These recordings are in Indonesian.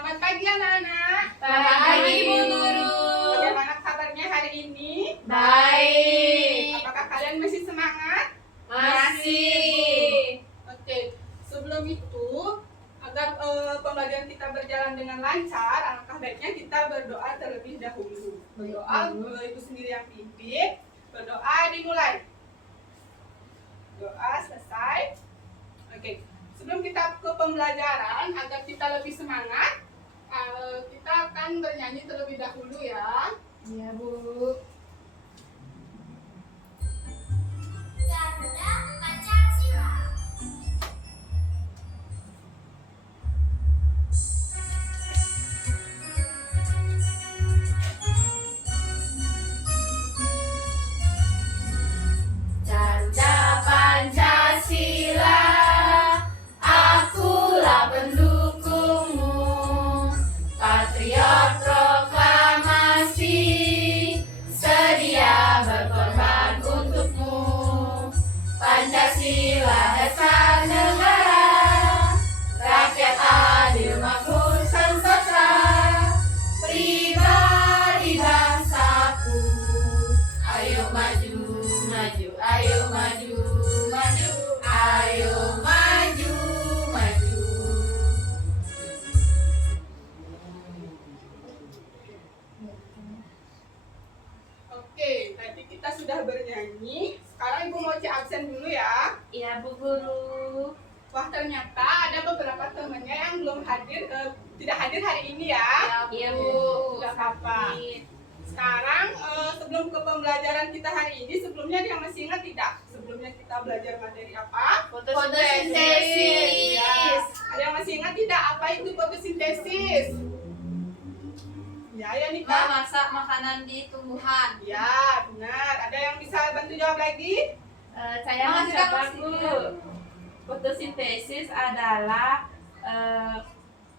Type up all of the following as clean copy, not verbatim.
Selamat pagi anak-anak. Pagi Bu Guru. Bagaimana kabarnya hari ini? Baik. Apakah kalian masih semangat? Masih. Oke. Sebelum itu, agar pembelajaran kita berjalan dengan lancar, alangkah baiknya kita berdoa terlebih dahulu. Berdoa itu sendiri yang pimpin. Berdoa dimulai. Doa selesai. Oke. Sebelum kita ke pembelajaran, agar kita lebih semangat, kita akan bernyanyi terlebih dahulu ya. Iya Bu. Garuda Pancasila. Garuda Pancasila, akulah pendukungmu, patriot proklamasi, sedia berkorban untukmu. Pancasila dasar negara, rakyat adil makmur sentosa, pribadi bangsaku. Ayo maju, maju, ayo maju, maju, ayo maju, maju. Oke, tadi kita sudah bernyanyi. Sekarang Ibu mau cek absen dulu ya. Iya Bu Guru. Wah, ternyata ada beberapa temannya yang belum hadir, tidak hadir hari ini ya. Iya Bu. Tidak apa-apa. Sekarang sebelum ke pembelajaran kita hari ini, sebelumnya dia masih ingat tidak? Sebelumnya kita belajar materi apa? Fotosintesis. Ya. Ada yang masih ingat tidak apa itu fotosintesis? Ya, nih Kak. Memasak makanan di tumbuhan. Ya, benar. Ada yang bisa bantu jawab lagi? Saya masih dapat Bu. Fotosintesis adalah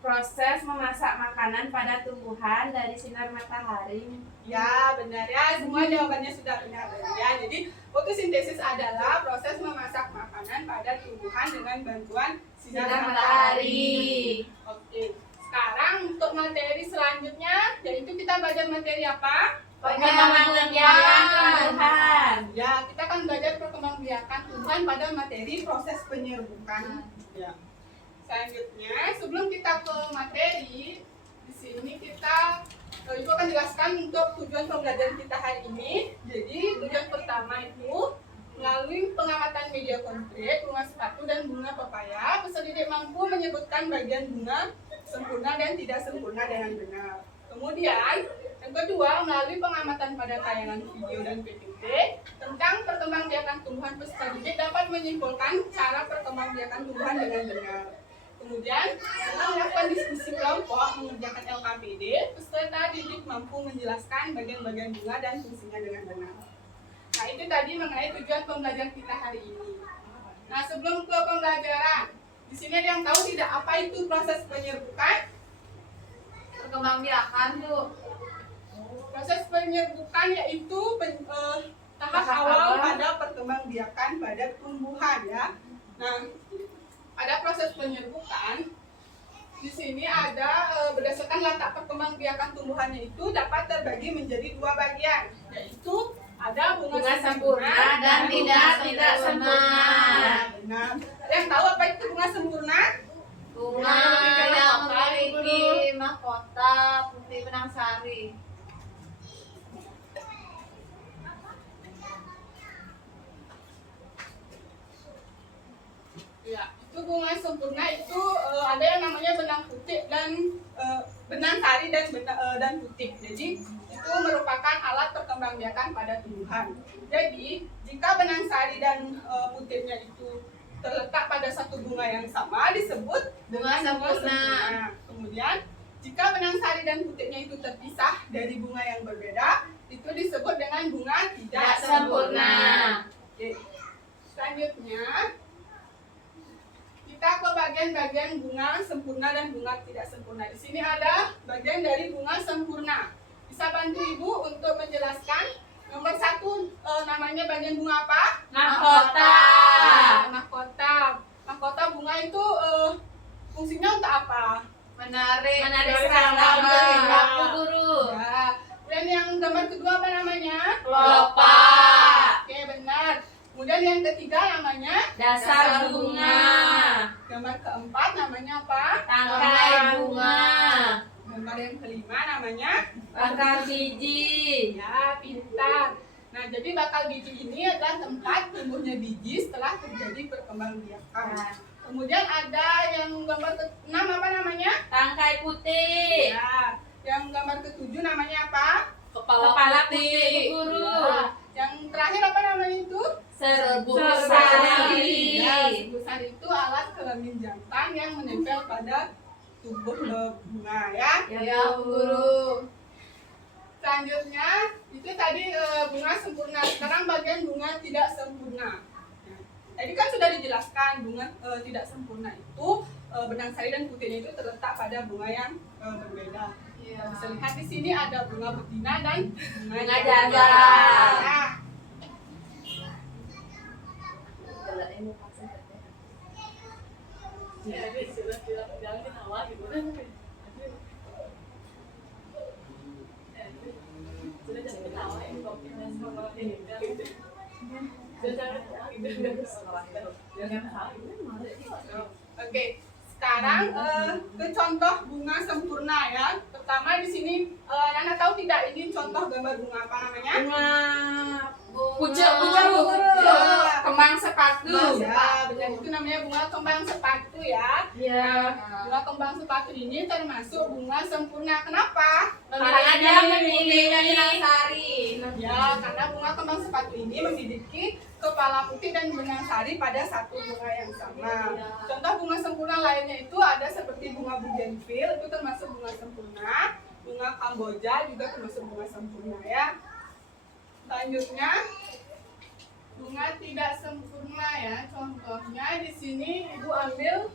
proses memasak makanan pada tumbuhan dari sinar matahari. Ya, benar ya. Semua jawabannya sudah benar ya. Jadi, fotosintesis adalah proses memasak makanan pada tumbuhan dengan bantuan sinar matahari. Oke. Sekarang untuk materi selanjutnya, yaitu kita belajar materi apa? Pengembangan tumbuhan. Ya, kita akan belajar perkembangbiakan tumbuhan pada materi proses penyerbukan. Ya. Selanjutnya, sebelum kita ke materi, di sini kita Ibu akan jelaskan untuk tujuan pembelajaran kita hari ini. Jadi, tujuan pertama itu melalui pengamatan media konkret, bunga sepatu dan bunga pepaya, peserta didik mampu menyebutkan bagian bunga sempurna dan tidak sempurna dengan benar. Kemudian, yang kedua, melalui pengamatan pada tayangan video dan PPT tentang perkembangbiakan tumbuhan, peserta didik dapat menyimpulkan cara perkembangbiakan tumbuhan dengan benar. Kemudian, setelah melakukan diskusi kelompok mengerjakan LKPD, peserta didik mampu menjelaskan bagian-bagian bunga dan fungsinya dengan benar. Nah, itu tadi mengenai tujuan pembelajaran kita hari ini. Nah, sebelum ke pembelajaran, di sini ada yang tahu tidak apa itu proses penyerbukan? Perkembangbiakan Bu. Proses penyerbukan yaitu tahap awal pada perkembangbiakan pada tumbuhan ya. Nah, pada proses penyerbukan di sini ada berdasarkan latar perkembangbiakan tumbuhannya itu dapat terbagi menjadi dua bagian, yaitu ada bunga sempurna dan tidak sempurna. Benar. Ada yang tahu apa itu bunga sempurna? Bunga yang memiliki mahkota putih benang sari. Ya, itu bunga sempurna itu ada yang namanya benang putih dan benang sari dan putih. Jadi itu merupakan alat perkembangbiakan pada tumbuhan. Jadi jika benang sari dan putihnya itu terletak pada satu bunga yang sama disebut Bunga sempurna. Kemudian jika benang sari dan putihnya itu terpisah dari bunga yang berbeda, itu disebut dengan bunga tidak sempurna. Oke. Selanjutnya kita ke bagian-bagian bunga sempurna dan bunga tidak sempurna. Di sini ada bagian dari bunga sempurna. Bisa bantu Ibu untuk menjelaskan? Nomor satu namanya bagian bunga apa? Mahkota. Mahkota. Mahkota bunga itu fungsinya untuk apa? Menarik Menarik serangga serangga. bergerak, Bu Guru. Ya. Kemudian yang gambar kedua apa namanya? Kelopak. Oke, benar. Kemudian yang ketiga namanya Dasar bunga. gambar keempat namanya apa? Tangkai bunga. Gambar yang kelima namanya Bakal biji. ya, pintar. Nah, jadi bakal biji ini adalah tempat tumbuhnya biji setelah terjadi perkembangbiakan. Kemudian ada yang gambar ke-6 apa namanya? Tangkai putih. Ya. Yang gambar ke-7 namanya apa? Kepala putih, Bu Guru. Ya. Yang terakhir apa namanya itu? Serbu Ya, sari. serbu sari itu alat kelamin jantan yang menempel pada tubuh bunga ya. Ya, Bu Guru. Selanjutnya itu tadi bunga sempurna. Sekarang bagian bunga tidak sempurna. Nah, tadi kan sudah dijelaskan bunga tidak sempurna itu benang sari dan putihnya itu terletak pada bunga yang berbeda. Kita bisa lihat di sini ada bunga betina dan Bunga jantan. Nah, oke, sekarang ke contoh bunga sempurna ya. Pertama di sini Nana tahu tidak ini contoh gambar bunga apa namanya? Pucuk, Bu Guru. Kembang sepatu. Ya, benar itu namanya bunga kembang sepatu ya. Ya. Bunga kembang sepatu ini termasuk bunga sempurna. Kenapa? Karena dia memiliki sari. Ya, karena bunga kembang sepatu ini memiliki kepala putih dan benang sari pada satu bunga yang sama. Contoh bunga sempurna lainnya itu ada seperti bunga bougainville, itu termasuk bunga sempurna. Bunga kamboja juga termasuk bunga sempurna ya. Selanjutnya bunga tidak sempurna ya. Contohnya di sini Ibu ambil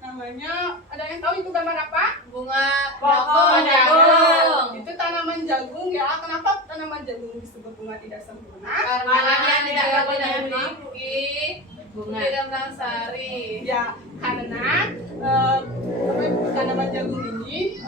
namanya, ada yang tahu itu gambar apa? Bunga Pohon jagung. Itu tanaman jagung ya. Kenapa tanaman jagung disebut bunga tidak sempurna? Karena dia tidak memiliki bunga dan sari. Ya, karena tanaman jagung ini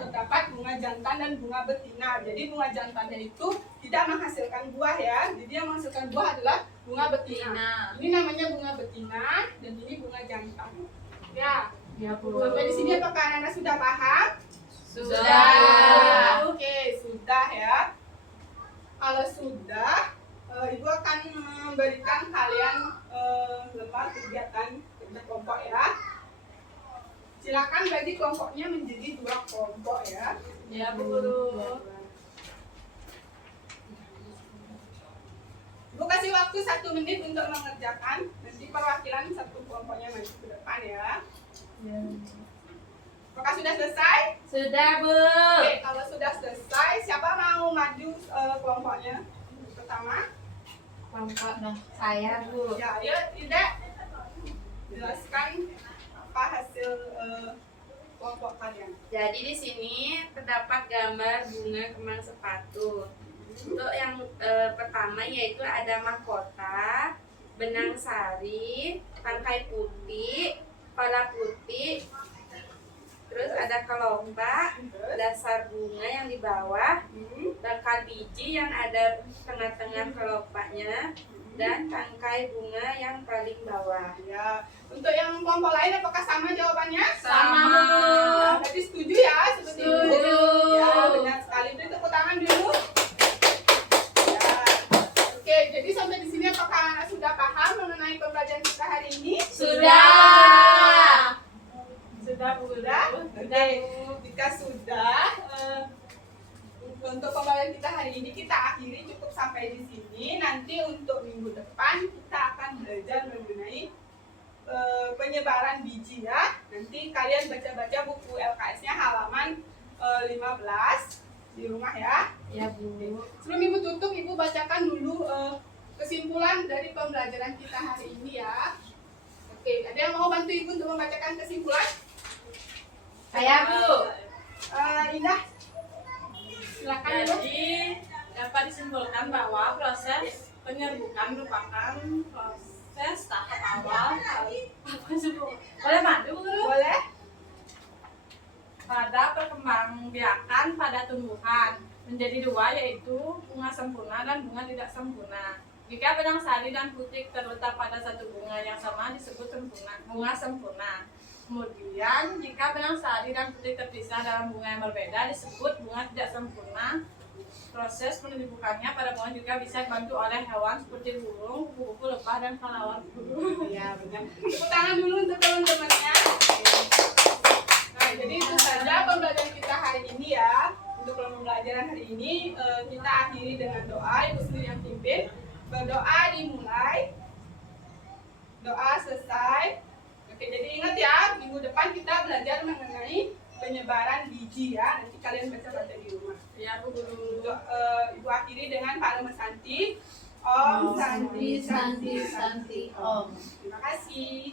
terdapat bunga jantan dan bunga betina. Jadi bunga jantannya itu tidak menghasilkan buah ya. Jadi yang menghasilkan buah adalah bunga betina. Ini namanya bunga betina dan ini bunga jantan. Ya. Ya, Bu. Sampai di sini apakah Nana sudah paham? Sudah. Oke, sudah ya. Kalau sudah, Ibu akan memberikan kalian lembar kegiatan kerja kelompok ya. Silakan bagi kelompoknya menjadi 2 kelompok ya. Ya, Bu Guru. Ibu kasih waktu 1 menit untuk mengerjakan. Nanti perwakilan satu kelompoknya maju ke depan ya. Apakah sudah selesai? Sudah, Bu. Oke, kalau sudah selesai, siapa mau maju kelompoknya? Pertama, Kelompok saya, Bu. ya, ayo tidak jelaskan apa hasil kelompok kalian. Jadi di sini terdapat gambar bunga kembang sepatu. Untuk yang pertama yaitu ada mahkota, benang sari, tangkai putih, kepala putih, terus ada kelopak, dasar bunga yang di bawah, bakal biji yang ada tengah-tengah kelopaknya, dan tangkai bunga yang paling bawah. Ya, untuk yang kelompok lain apakah sama jawabannya? Sama. Nah, berarti setuju ya? Seperti itu. Setuju. Ya, benar sekali. Beri tepuk tangan dulu. Ya. Oke, jadi sampai di sini apakah anak sudah paham mengenai pembelajaran kita hari ini? Sudah. Sudah, Bu. Sudah? Oke, jika sudah, untuk pembelajaran kita hari ini kita akhiri cukup sampai di sini. Nanti untuk minggu depan kita akan belajar mengenai penyebaran biji ya. Nanti kalian baca-baca buku LKS-nya halaman 15 di rumah ya. Ya, Bu. Sebelum Ibu tutup, Ibu bacakan dulu kesimpulan dari pembelajaran kita hari ini ya. Oke, ada yang mau bantu Ibu untuk membacakan kesimpulan? Saya, Bu. Indah, silakan Ibu. Jadi dapat disimpulkan bahwa proses penyerbukan merupakan proses tahap awal. Boleh maju, Bu Guru? Boleh? pada perkembangbiakan pada tumbuhan menjadi dua, yaitu bunga sempurna dan bunga tidak sempurna. Jika benang sari dan putik terletak pada satu bunga yang sama disebut bunga sempurna. Kemudian jika benang sari dan putik terpisah dalam bunga yang berbeda disebut bunga tidak sempurna. Proses penumbuhannya pada bunga juga bisa dibantu oleh hewan seperti burung, kupu-kupu, lebah, dan kelelawar burung. Ya, benar. Tepuk tangan dulu untuk teman-temannya. Nah, jadi itu saja pembelajaran kita hari ini ya. Untuk pembelajaran hari ini kita akhiri dengan doa. Ibu sendiri yang pimpin. Berdoa dimulai, doa selesai. Oke, jadi ingat ya, minggu depan kita belajar mengenai penyebaran biji ya. Nanti kalian baca-baca di rumah. Ya, Bu Guru. Ibu akhiri dengan Pak Santi. Om Santi Santi Santi Om. Terima kasih.